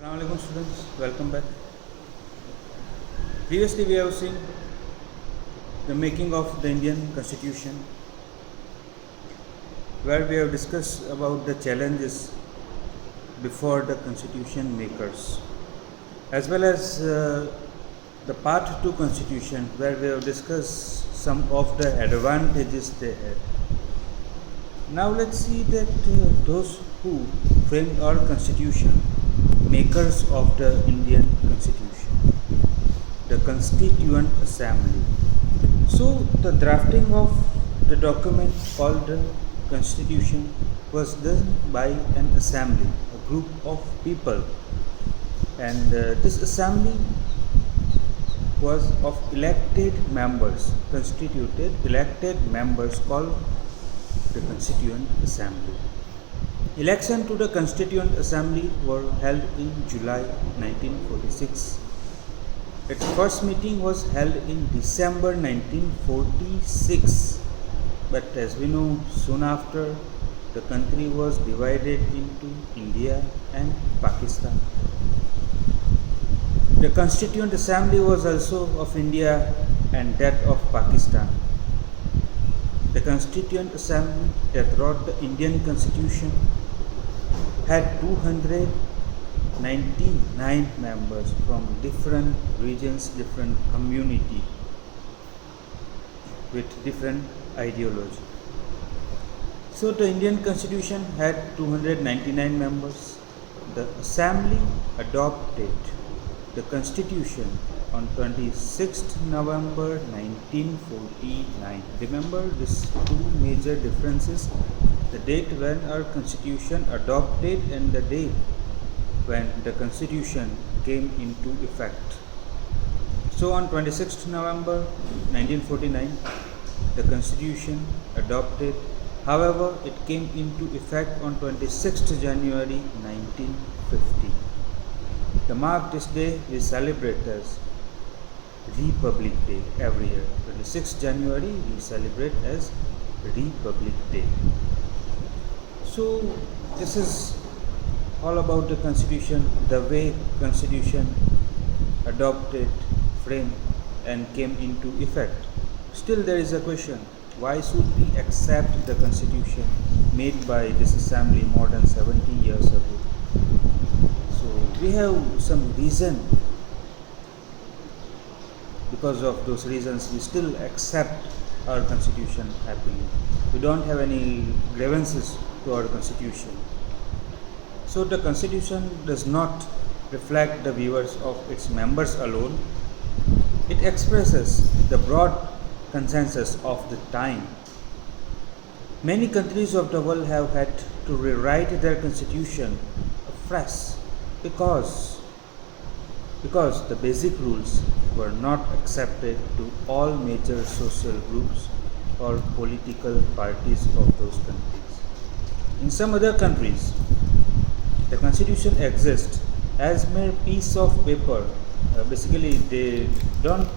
Assalamu alaikum students, welcome back. Previously we have seen the making of the Indian Constitution, where we have discussed about the challenges before the constitution makers, as well as the part 2 constitution, where we have discussed some of the advantages they had. Now let's see that those who framed our constitution, makers of the Indian Constitution, the Constituent Assembly. So the drafting of the document called the Constitution was done by an assembly, a group of people, and this assembly was of elected members, constituted elected members called the Constituent Assembly. Election to the Constituent Assembly were held in July 1946. Its first meeting was held in December 1946, but as we know, soon after the country was divided into India and Pakistan. The Constituent Assembly was also of India and that of Pakistan. The Constituent Assembly that wrote the Indian Constitution had 299 members from different regions, different community with different ideology. So the Indian Constitution had 299 members. The Assembly adopted the Constitution on 26th November 1949. Remember these two major differences, the date when our Constitution adopted and the date when the Constitution came into effect. So on 26th November 1949, the Constitution adopted. However, it came into effect on 26th January 1950. To mark this day, we celebrate as Republic Day every year. 26th January we celebrate as Republic Day. So this is all about the Constitution, the way Constitution adopted, framed and came into effect. Still there is a question, why should we accept the Constitution made by this assembly more than 70 years ago? So we have some reason. Because of those reasons, we still accept our Constitution happily. We don't have any grievances to our Constitution. So the Constitution does not reflect the views of its members alone. It expresses the broad consensus of the time. Many countries of the world have had to rewrite their constitution afresh because the basic rules were not accepted to all major social groups or political parties of those countries. In some other countries, the constitution exists as mere piece of paper. Basically, they don't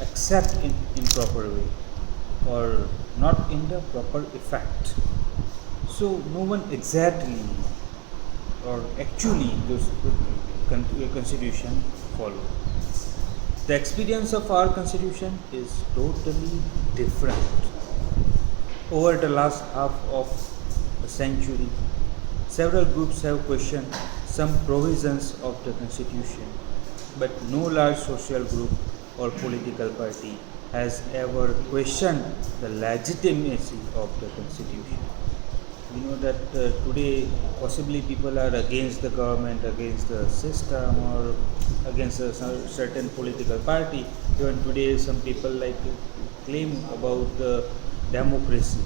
accept in proper way or not in the proper effect. So no one exactly or actually those constitution follow. The experience of our constitution is totally different. Over the last half of a century, several groups have questioned some provisions of the constitution, but no large social group or political party has ever questioned the legitimacy of the constitution. We know that today possibly people are against the government, against the system, or against a certain political party. Even today some people claim about the democracy,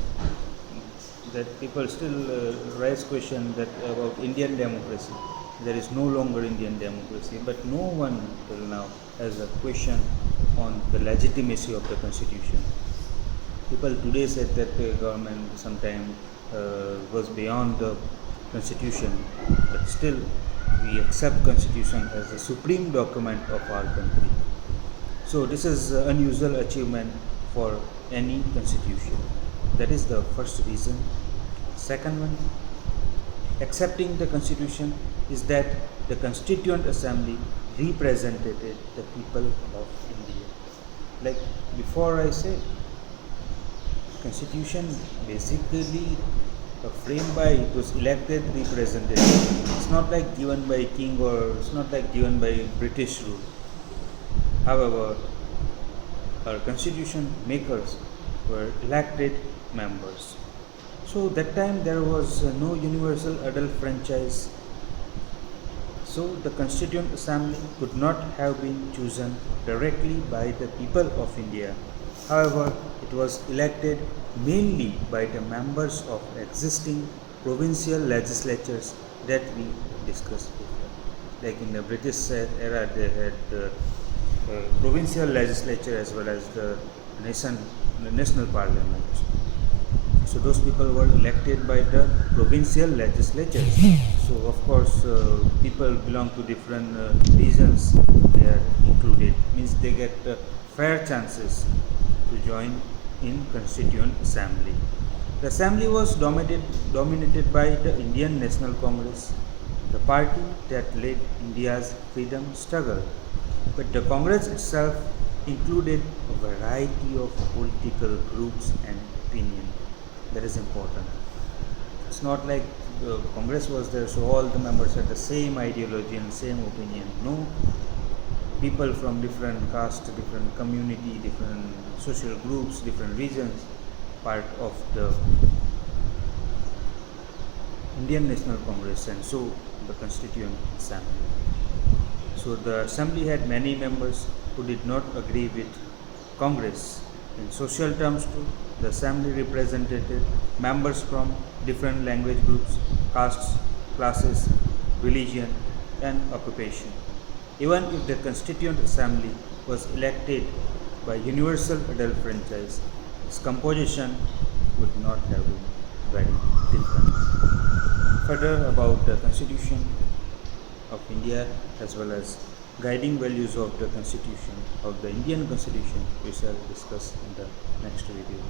that people still raise question that about Indian democracy. There is no longer Indian democracy, but no one till now has a question on the legitimacy of the constitution. People today said that the government sometimes was beyond the constitution, but still we accept constitution as the supreme document of our country. So this is an unusual achievement for any constitution. That is the first reason. Second one, accepting the constitution is that the Constituent Assembly represented the people of India. Like before I said, Constitution basically framed by those elected representatives. It's not like given by king or it's not like given by British rule. However, our constitution makers were elected members. So that time there was no universal adult franchise. So the Constituent Assembly could not have been chosen directly by the people of India. However, it was elected mainly by the members of existing provincial legislatures that we discussed before. Like in the British era, they had the provincial legislature as well as the national parliament. So those people were elected by the provincial legislatures. So of course, people belong to different regions. They are included. Means they get fair chances to join in Constituent Assembly. The assembly was dominated by the Indian National Congress, the party that led India's freedom struggle. But the Congress itself included a variety of political groups and opinions. That is important. It's not like Congress was there, so all the members had the same ideology and same opinion. No, people from different caste, different community, different social groups, different regions, part of the Indian National Congress, and so the Constituent Assembly. So the assembly had many members who did not agree with Congress. In social terms too, the assembly represented members from different language groups, castes, classes, religion, and occupation. Even if the Constituent Assembly was elected by universal adult franchise, its composition would not have been very different. Further about the Constitution of India as well as guiding values of the Constitution, of the Indian Constitution, we shall discuss in the next video.